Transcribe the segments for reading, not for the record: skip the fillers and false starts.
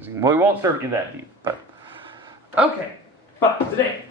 confusing. Well, we won't start getting that deep, but okay. But today,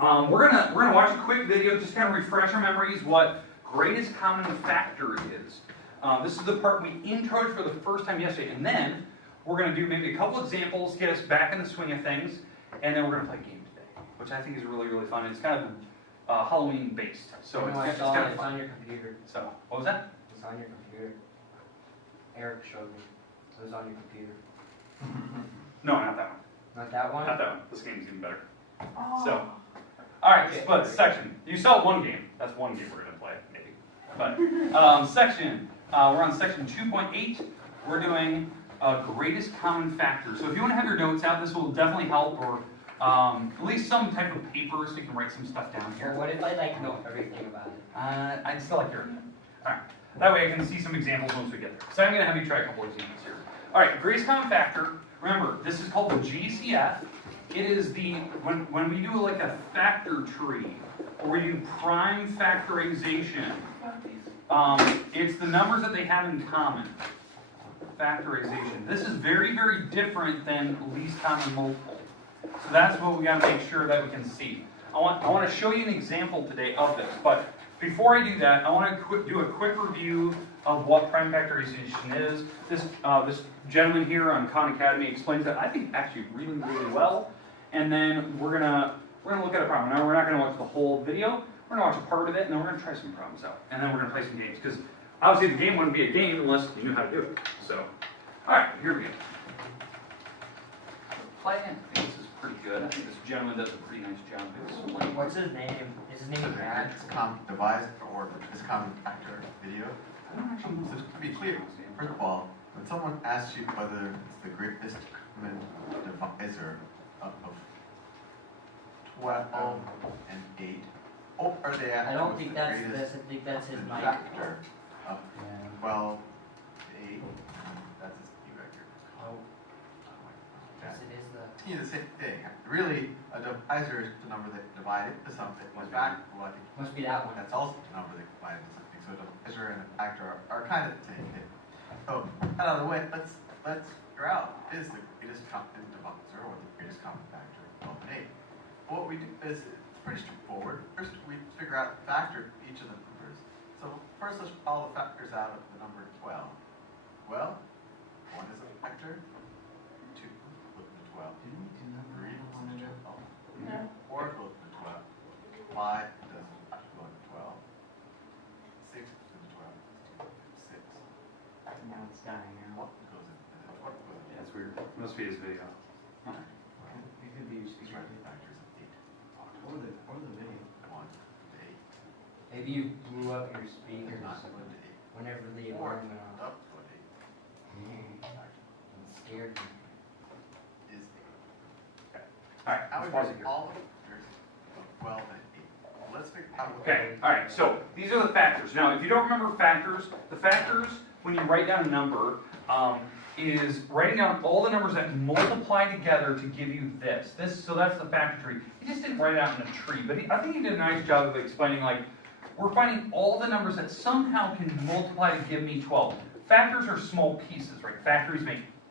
we're gonna watch a quick video, just kind of refresh our memories what greatest common factor is. This is the part we introed for the first time yesterday, and then we're gonna do maybe a couple examples, get us back in the swing of things, and then we're gonna play a game today, which I think is really, really fun. It's kind of Halloween based, so it's kind of fun. It's on your computer. So what was that? It's on your computer. Eric showed me. It was on your computer. No, not that one. Not that one? Not that one. This game's even better. Oh. So, alright, but section. You saw one game. That's one game we're going to play, maybe. But, section. We're on section 2.8. We're doing greatest common factor. So if you want to have your notes out, this will definitely help, or at least some type of paper so you can write some stuff down here. Well, what if I know everything about it? I'd still like your Alright. That way I can see some examples once we get there. So I'm going to have you try a couple examples here. Alright, greatest common factor. Remember, this is called the GCF. It is the, when we do like a factor tree, or we do prime factorization, it's the numbers that they have in common. Factorization. This is very, very different than least common multiple. So that's what we got to make sure that we can see. I want to show you an example today of this, but before I do that, I want to do a quick review of what prime factorization is. This gentleman here on Khan Academy explains that, I think, actually really, really well. And then we're gonna look at a problem. Now we're not gonna watch the whole video. We're gonna watch a part of it, and then we're gonna try some problems out. And then we're gonna play some games, because obviously the game wouldn't be a game unless you knew how to do it. So, all right, here we go. Plan. I think this is pretty good. I think this gentleman does a pretty nice job explaining. What's his name? Is his name Brad? It's devised or this common factor video. I don't actually know. So to be clear, first of all, when someone asks you whether it's the greatest common divisor of 12 and 8, or are they asking I don't think the that's greatest I think that's his mic. factor of Yeah. 12, 8, that's his key record. Oh, Yeah. yes, it is the. Yeah, the same thing. Really, a divisor is the number that divided to something. A factor, well, I think Must be that one. that's also the number that divided to something. So a divisor and a factor are kind of the same thing. So, out of the way, let's figure out, is the greatest common divisor or the greatest common factor 12 and 8? What we do is it's pretty straightforward. First, we figure out the factor of each of the numbers. So first, let's follow the factors out of the number 12. Well, 1 is a factor, 2 goes into 12, 3 goes into 12, 4 goes into 12, 5 doesn't go into 12, 6 goes into 12, 6. Now it's dying What out. goes into 12 goes into Yeah, it's weird. Must be his video. Huh. It could be these are the factors of 8. Or the video. 1 to 8. Maybe you blew up your speakers Not going to 8. whenever the Or alarm went off. up to 8. It scared me. Is 8. All right, How let's we pause it do here. all the factors of 12 and 8. Let's figure out what Okay, all right, so these are the factors. Now, if you don't remember factors, the factors, when you write down a number, is writing down all the numbers that multiply together to give you this. So that's the factor tree. He just didn't write it out in a tree, but I think he did a nice job of explaining, like, we're finding all the numbers that somehow can multiply to give me 12. Factors are small pieces, right? Factories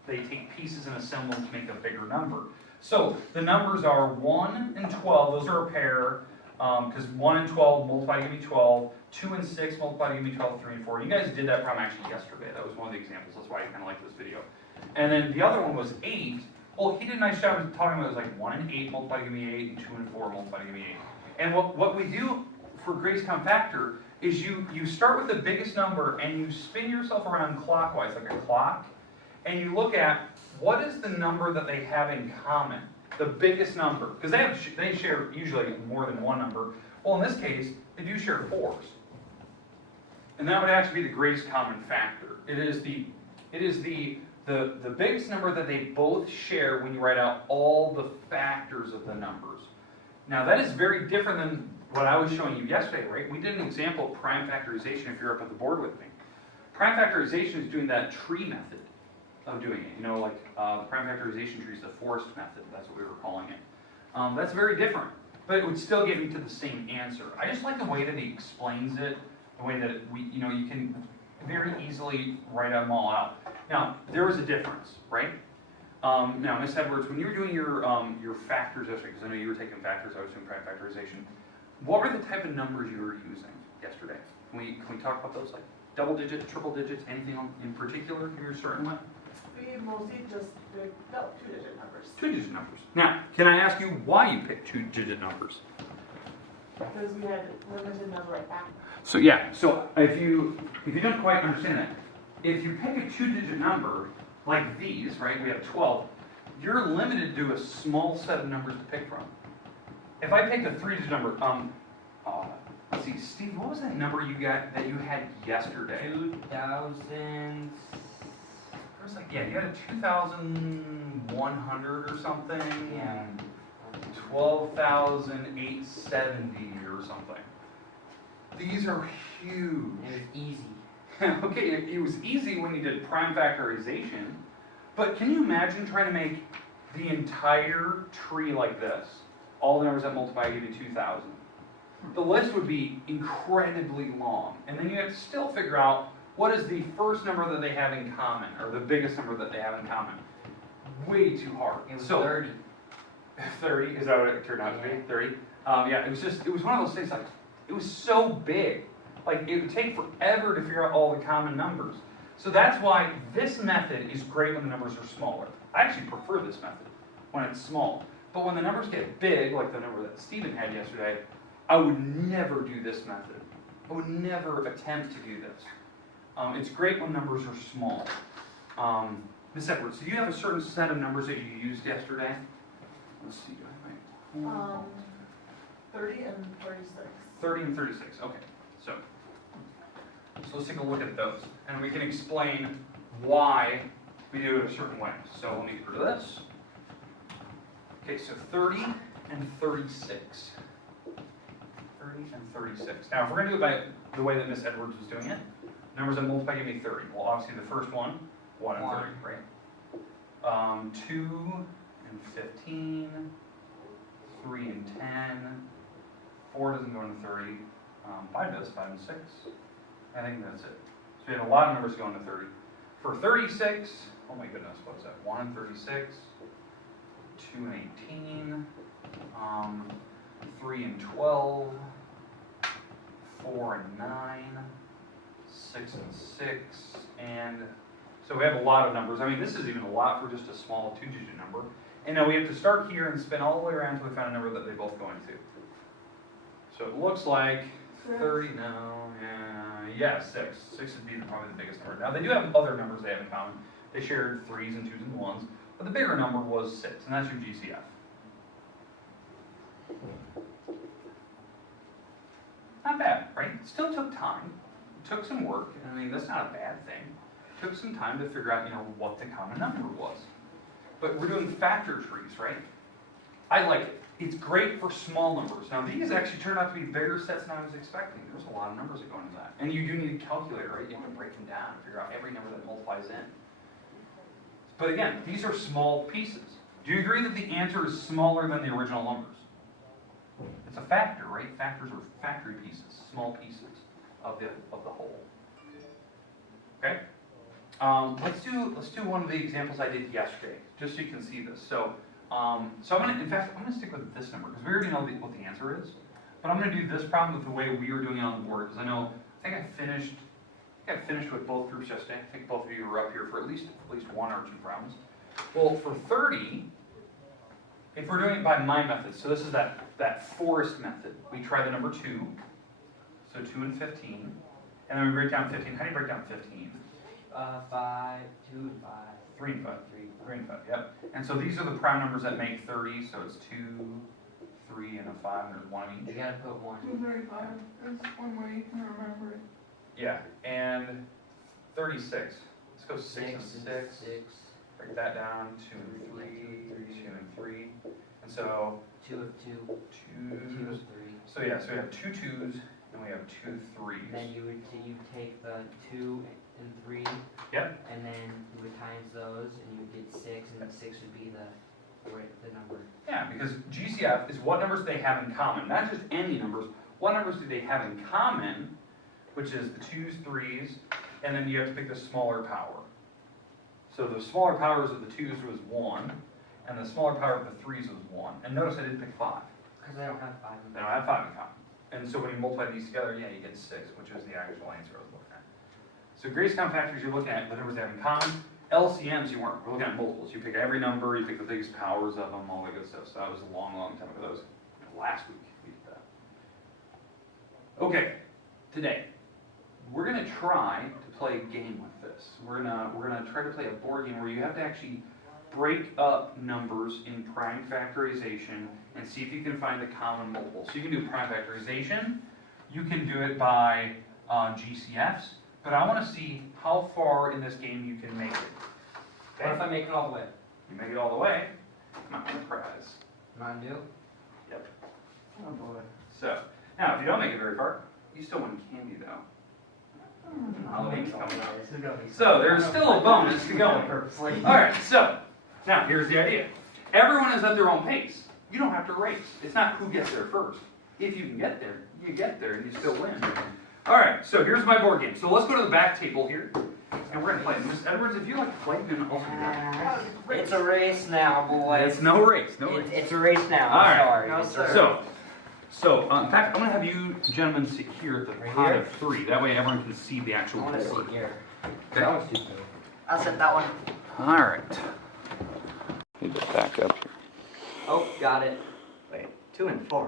they take pieces and assemble them to make a bigger number. So the numbers are 1 and 12, those are a pair, because 1 and 12 multiply to give me 12, 2 and 6 multiply to give me 12, 3 and 4. You guys did that problem actually yesterday. That was one of the examples. That's why I kind of like this video. And then the other one was 8. Well, he did a nice job of talking about it was like 1 and 8 multiply to give me 8, and 2 and 4 multiply to give me 8. And what we do for greatest common factor is you start with the biggest number and you spin yourself around clockwise like a clock, and you look at what is the number that they have in common. The biggest number, because they share usually more than one number. Well, in this case, they do share 4s, and that would actually be the greatest common factor. It is the biggest number that they both share when you write out all the factors of the numbers. Now that is very different than what I was showing you yesterday, right? We did an example of prime factorization if you're up at the board with me. Prime factorization is doing that tree method of doing it. You know, like the prime factorization tree is the forest method. That's what we were calling it. That's very different, but it would still get me to the same answer. I just like the way that he explains it, the way that you can very easily write them all out. Now, there was a difference, right? Now, Miss Edwards, when you were doing your factors yesterday, because I know you were taking factors, I was doing prime factorization, what were the type of numbers you were using yesterday? Can we talk about those, like double digits, triple digits, anything in particular you're starting with? We mostly just picked up 2-digit numbers. 2-digit numbers. Now, can I ask you why you picked 2-digit numbers? Because we had limited number of factors. So yeah, so if you don't quite understand that, if you pick a 2-digit number, like these, right, we have 12, you're limited to a small set of numbers to pick from. If I pick a 3-digit number, let's see, Steve, what was that number you got that you had yesterday? 2,000. It was like, yeah, you had a 2,100 or something. Yeah. 12,870 or something. These are huge. It was easy. Okay, it was easy when you did prime factorization, but can you imagine trying to make the entire tree like this? All the numbers that multiply give you 2,000. The list would be incredibly long, and then you have to still figure out what is the first number that they have in common, or the biggest number that they have in common. Way too hard. It was So, 30. 30, is that what it turned out to be? 30? Yeah, it was one of those things like, it was so big. Like, it would take forever to figure out all the common numbers. So that's why this method is great when the numbers are smaller. I actually prefer this method when it's small. But when the numbers get big, like the number that Stephen had yesterday, I would never do this method. I would never attempt to do this. It's great when numbers are small. Miss Edwards, do you have a certain set of numbers that you used yesterday? Let's see. 30 and 36. 30 and 36. Okay. So let's take a look at those, and we can explain why we do it a certain way. So let me get rid of this. Okay, so 30 and 36. 30 and 36. Now, if we're going to do it by the way that Miss Edwards was doing it, numbers that multiply give me 30. Well, obviously the first one, 1 and 30, right? 2 and 15, 3 and 10, 4 doesn't go into 30, 5 does, 5 and 6. I think that's it. So we have a lot of numbers going to 30. For 36, oh my goodness, what's that? 1 and 36, 2 and 18, 3 and 12, 4 and 9, 6 and 6, and so we have a lot of numbers. I mean, this is even a lot for just a small 2-digit number. And now we have to start here and spin all the way around until we find a number that they both go into. So it looks like 30, yeah, 6. 6 would be probably the biggest number. Now they do have other numbers they have in common. They shared 3s and 2s and 1s, but the bigger number was 6, and that's your GCF. Not bad, right? It still took time. It took some work. I mean, that's not a bad thing. It took some time to figure out, what the common number was. But we're doing factor trees, right? I like it. It's great for small numbers. Now, these actually turned out to be bigger sets than I was expecting. There's a lot of numbers that go into that. And you do need a calculator, right? You have to break them down and figure out every number that multiplies in. But again, these are small pieces. Do you agree that the answer is smaller than the original numbers? It's a factor, right? Factors are factory pieces, small pieces of the whole. Okay? Let's do one of the examples I did yesterday, just so you can see this. So I'm gonna stick with this number because we already know what the answer is. But I'm gonna do this problem with the way we were doing it on the board because I think I finished with both groups yesterday. I think both of you were up here for at least 1 or 2 problems. Well, for 30, if we're doing it by my method, so this is that forest method. We try the number 2, so 2 and 15, and then we break down 15. How do you break down 15? 5, 2 and 5. 3 and 5. 3 and 5, yep. And so these are the prime numbers that make 30, so it's 2, 3, and a 5, and there's 1 You each. gotta put 1. 235 is one way you can remember it. Yeah, and 36. Let's go 6 and 6. 6. Break that down, 2 and 3, 2 and 3. And so 2 of 2. 2 2s. of 3. So yeah, so we have 2 2s and we have 2 3s. Then you take the 2 and 3. Yep. And then you would times those, and you would get 6, and 6 would be the number. Yeah, because GCF is what numbers they have in common, not just any numbers. What numbers do they have in common, which is the 2s, 3s, and then you have to pick the smaller power. So the smaller powers of the 2's was 1, and the smaller power of the 3's was 1. And notice I didn't pick 5. Because I don't have 5 in They don't have 5 in common. And so when you multiply these together, yeah, you get 6, which is the actual answer I was looking at. So greatest common factors, you're looking at the numbers they have in common. LCMs, you weren't. We're looking at multiples. You pick every number, you pick the biggest powers of them, all that good stuff. So that was a long, long time ago. That was last week we did that. Okay, today we're gonna try to play a game with this. We're gonna try to play a board game where you have to actually break up numbers in prime factorization and see if you can find the common multiple. So you can do prime factorization. You can do it by GCFs. But I want to see how far in this game you can make it. What if I make it all the way? You make it all the way, not a prize. Mine do? Yep. Oh boy. So, now if you don't make it very far, you still win candy though. Halloween's coming up. This is gonna be So there's still a bonus to go. Alright, so, now here's the idea. Everyone is at their own pace. You don't have to race. It's not who gets there first. If you can get there, you get there and you still win. Alright, so here's my board game. So let's go to the back table here. And we're going to play. Miss Edwards, if you like to play, you can also do that. It's a race now, boys. It's no race, no race. It's a race now. All right. Sorry. No, It's a sir. race. So, in fact, I'm going to have you gentlemen sit here at the Right pot here? of 3. That way everyone can see the I actual want to board. see here. Okay. That one's too cool. I'll set that one. Alright. Need to back up here. Oh, got it. Wait, 2 and 4.